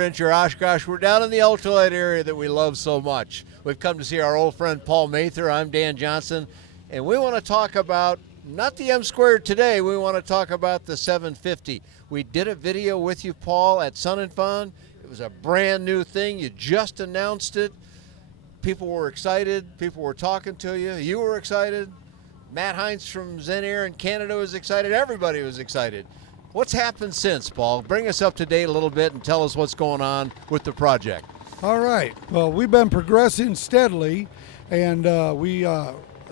AirVenture Oshkosh. We're down in the ultralight area that we love so much. We've come to see our old friend Paul Mather. I'm Dan Johnson, and we want to talk about not the M Squared today. We want to talk about the 750. We did a video with you, Paul, at Sun and Fun. It was a brand new thing. You just announced it. People were excited. People were talking to you. You were excited. Matt Heinz from Zenair in Canada was excited. Everybody was excited. What's happened since, Paul? Bring us up to date a little bit and tell us what's going on with the project. All right. Well, we've been progressing steadily, and we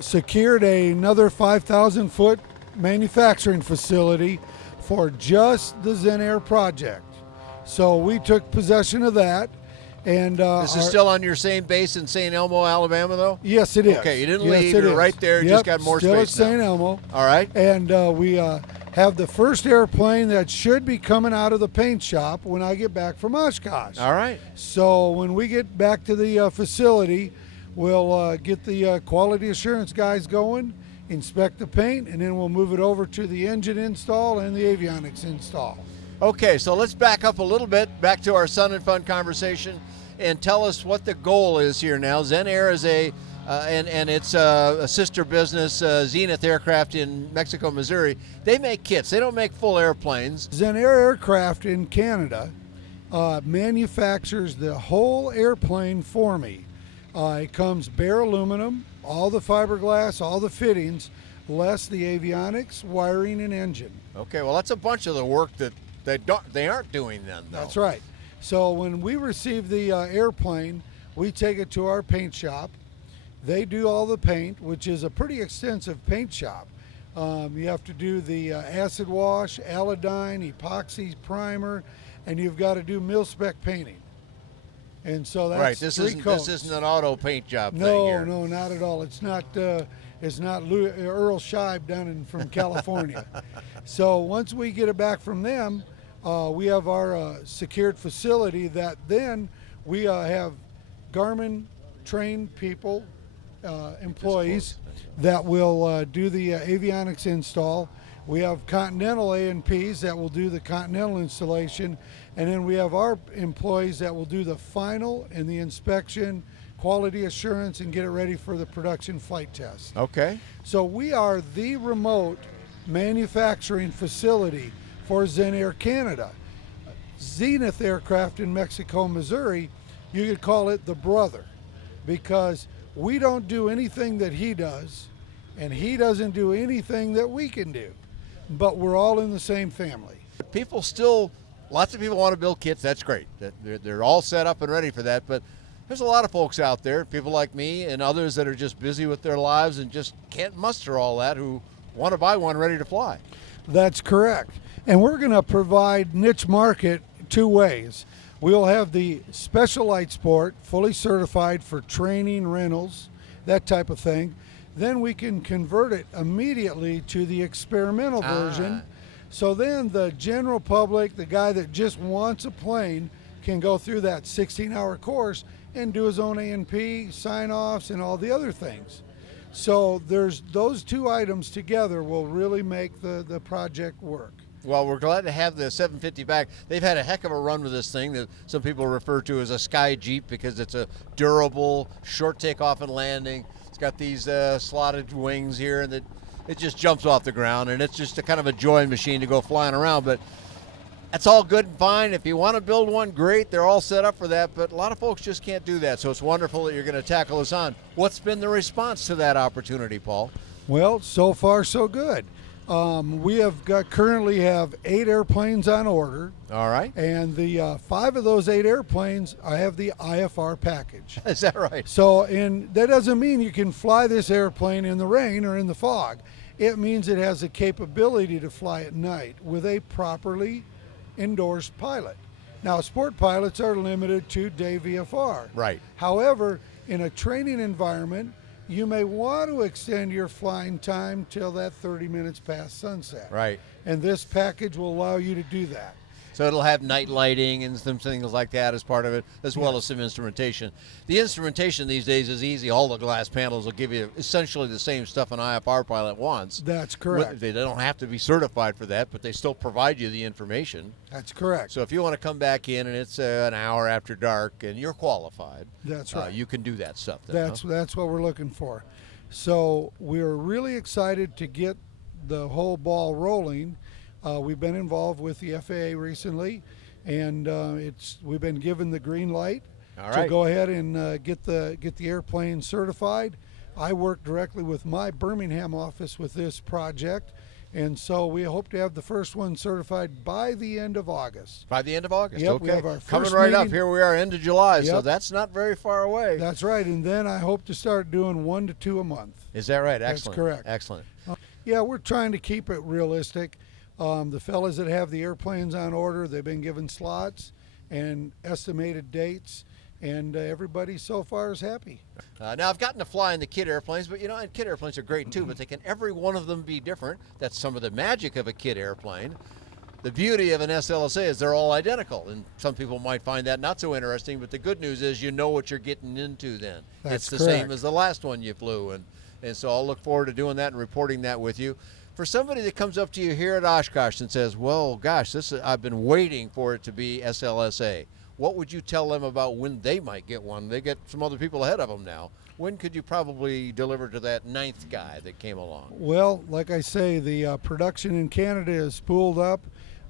secured another 5,000-foot manufacturing facility for just the Zenair project. So we took possession of that. And this is still on your same base in St. Elmo, Alabama, though? Yes, it is. Okay, you didn't leave. You're right there. Yep, Just got more still space at St. Elmo. All right. And we have the first airplane that should be coming out of the paint shop when I get back from Oshkosh. All right. So when we get back to the facility, we'll get the quality assurance guys going, inspect the paint, and then we'll move it over to the engine install and the avionics install. Okay, so let's back up a little bit, back to our Sun and Fun conversation, and tell us what the goal is here now. Zenair is and it's a sister business, Zenith Aircraft in Mexico, Missouri. They make kits. They don't make full airplanes. Zenair Aircraft in Canada manufactures the whole airplane for me. It comes bare aluminum, all the fiberglass, all the fittings, less the avionics, wiring, and engine. Okay, well that's a bunch of the work that they aren't doing then, though. That's right. So when we receive the airplane, we take it to our paint shop. They do all the paint, which is a pretty extensive paint shop. You have to do the acid wash, allodyne, epoxy, primer, and you've got to do mil-spec painting. And so that's right. This isn't an auto paint job thing here. No, not at all. It's not Earl Scheib down from California. So once we get it back from them, we have our secured facility that then we have Garmin trained people, employees that will do the avionics install. We have Continental A&Ps that will do the Continental installation, and then we have our employees that will do the final and the inspection, quality assurance, and get it ready for the production flight test. Okay. So we are the remote manufacturing facility for Zenair Canada. Zenith Aircraft in Mexico, Missouri, you could call it the brother, because we don't do anything that he does, and he doesn't do anything that we can do, but we're all in the same family. Lots of people want to build kits. That's great. They're all set up and ready for that, but there's a lot of folks out there, people like me and others that are just busy with their lives and just can't muster all that, who want to buy one ready to fly. That's correct. And we're going to provide niche market two ways. We'll have the Special Light Sport, fully certified for training, rentals, that type of thing. Then we can convert it immediately to the experimental version. So then the general public, the guy that just wants a plane, can go through that 16-hour course and do his own A&P, sign-offs, and all the other things. So there's those two items together will really make the project work. Well, we're glad to have the 750 back. They've had a heck of a run with this thing that some people refer to as a sky Jeep, because it's a durable, short takeoff and landing. It's got these slotted wings here, and it just jumps off the ground, and it's just a kind of a joy machine to go flying around. But that's all good and fine. If you want to build one, great. They're all set up for that, but a lot of folks just can't do that. So it's wonderful that you're going to tackle this on. What's been the response to that opportunity, Paul? Well, so far so good. We currently have 8 airplanes on order. All right. And the 5 of those 8 airplanes, I have the IFR package. Is that right? So, and that doesn't mean you can fly this airplane in the rain or in the fog. It means it has the capability to fly at night with a properly endorsed pilot. Now, sport pilots are limited to day VFR. Right. However, in a training environment, you may want to extend your flying time till that 30 minutes past sunset. Right. And this package will allow you to do that. So it'll have night lighting and some things like that as part of it, as well as some instrumentation. The instrumentation these days is easy. All the glass panels will give you essentially the same stuff an IFR pilot wants. That's correct. They don't have to be certified for that, but they still provide you the information. That's correct. So if you want to come back in and it's an hour after dark and you're qualified, that's right. You can do that stuff then. That's what we're looking for. So we're really excited to get the whole ball rolling. We've been involved with the FAA recently, and we've been given the green light to go ahead and get the airplane certified. I work directly with my Birmingham office with this project, and so we hope to have the first one certified by the end of August. By the end of August, yep, okay. We have our first coming right meeting. up. Here we are, end of July, Yep. so that's not very far away. That's right, and then I hope to start doing 1 to 2 a month. Is that right? Excellent. That's correct. Excellent. Yeah, we're trying to keep it realistic. The fellas that have the airplanes on order, they've been given slots and estimated dates, and everybody so far is happy. Now, I've gotten to fly in the kit airplanes, but and kit airplanes are great too, but they can every one of them be different. That's some of the magic of a kit airplane. The beauty of an SLSA is they're all identical, and some people might find that not so interesting, but the good news is you know what you're getting into then. That's it's the correct. same as the last one you flew, and so I'll look forward to doing that and reporting that with you. For somebody that comes up to you here at Oshkosh and says, well, gosh, I've been waiting for it to be SLSA, what would you tell them about when they might get one? They get some other people ahead of them now. When could you probably deliver to that 9th guy that came along? Well, like I say, the production in Canada is spooled up.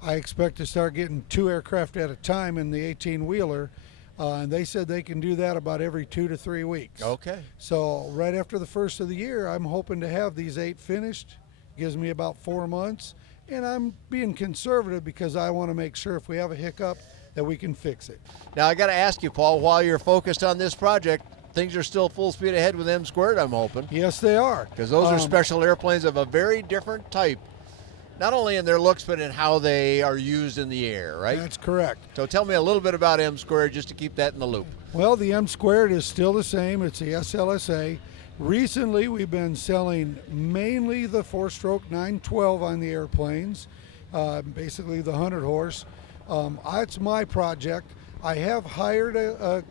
I expect to start getting 2 aircraft at a time in the 18-wheeler. And they said they can do that about every 2 to 3 weeks. Okay. So right after the first of the year, I'm hoping to have these 8 finished. Gives me about 4 months, and I'm being conservative because I want to make sure if we have a hiccup that we can fix it. Now I got to ask you, Paul, while you're focused on this project, things are still full speed ahead with M Squared, I'm hoping. Yes, they are. Because those are special airplanes of a very different type, not only in their looks, but in how they are used in the air, right? That's correct. So tell me a little bit about M Squared just to keep that in the loop. Well, the M Squared is still the same. It's the SLSA. Recently, we've been selling mainly the 4-stroke 912 on the airplanes, basically the 100 horse. It's my project. I have hired a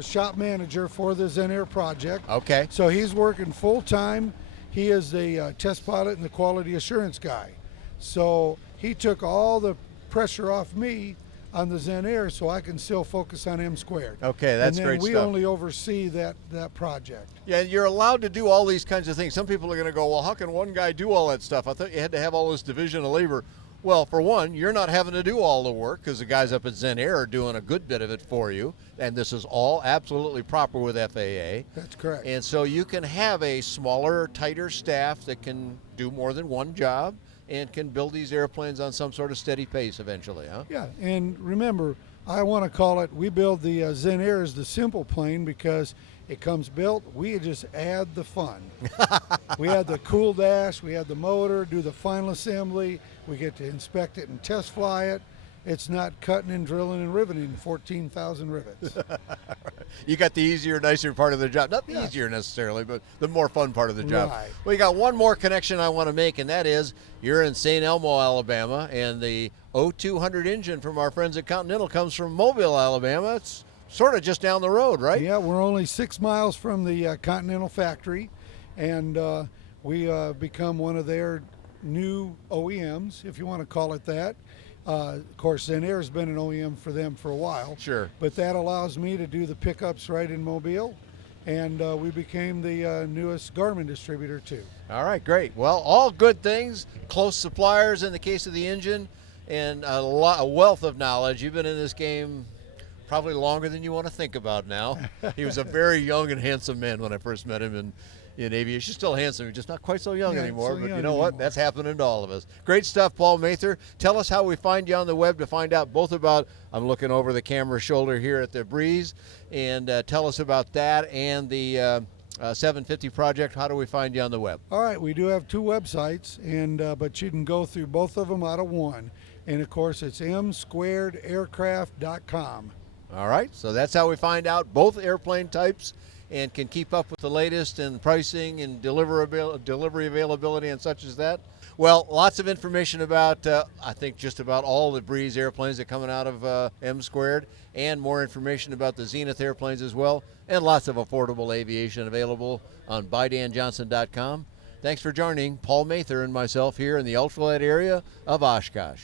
shop manager for the Zenair project. Okay. So he's working full time. He is the test pilot and the quality assurance guy. So he took all the pressure off me on the Zenair so I can still focus on M Squared. Okay, that's great And then we stuff. only oversee that project. Yeah, and you're allowed to do all these kinds of things. Some people are going to go, well, how can one guy do all that stuff? I thought you had to have all this division of labor. Well, for one, you're not having to do all the work because the guys up at Zenair are doing a good bit of it for you, and this is all absolutely proper with FAA. That's correct. And so you can have a smaller, tighter staff that can do more than one job and can build these airplanes on some sort of steady pace eventually, huh? Yeah, and remember, I want to call it, we build the Zenair as the simple plane because it comes built, we just add the fun. We add the cool dash, we add the motor, do the final assembly, we get to inspect it and test fly it. It's not cutting and drilling and riveting 14,000 rivets. You got the easier, nicer part of the job. Not the Yeah. easier necessarily, but the more fun part of the job. Right. Well, you got one more connection I want to make, and that is you're in St. Elmo, Alabama, and the O-200 engine from our friends at Continental comes from Mobile, Alabama. It's sort of just down the road, right? Yeah, we're only 6 miles from the Continental factory, and we become one of their new OEMs, if you want to call it that. Of course, Zenair has been an OEM for them for a while. Sure. But that allows me to do the pickups right in Mobile, and we became the newest Garmin distributor too. All right, great. Well, all good things. Close suppliers in the case of the engine, and a wealth of knowledge. You've been in this game probably longer than you want to think about now. He was a very young and handsome man when I first met him in aviation. Still handsome, just not quite so young anymore. so But young you know what? anymore. That's happening to all of us. Great stuff, Paul Mather. Tell us how we find you on the web to find out both about, I'm looking over the camera shoulder here at the Breeze, and tell us about that and the 750 project. How do we find you on the web? All right, we do have 2 websites, and but you can go through both of them out of one. And of course, it's msquaredaircraft.com. All right, so that's how we find out both airplane types and can keep up with the latest in pricing and delivery availability and such as that. Well, lots of information about, I think, just about all the Breeze airplanes that are coming out of M Squared, and more information about the Zenith airplanes as well, and lots of affordable aviation available on buydanjohnson.com. Thanks for joining Paul Mather and myself here in the ultralight area of Oshkosh.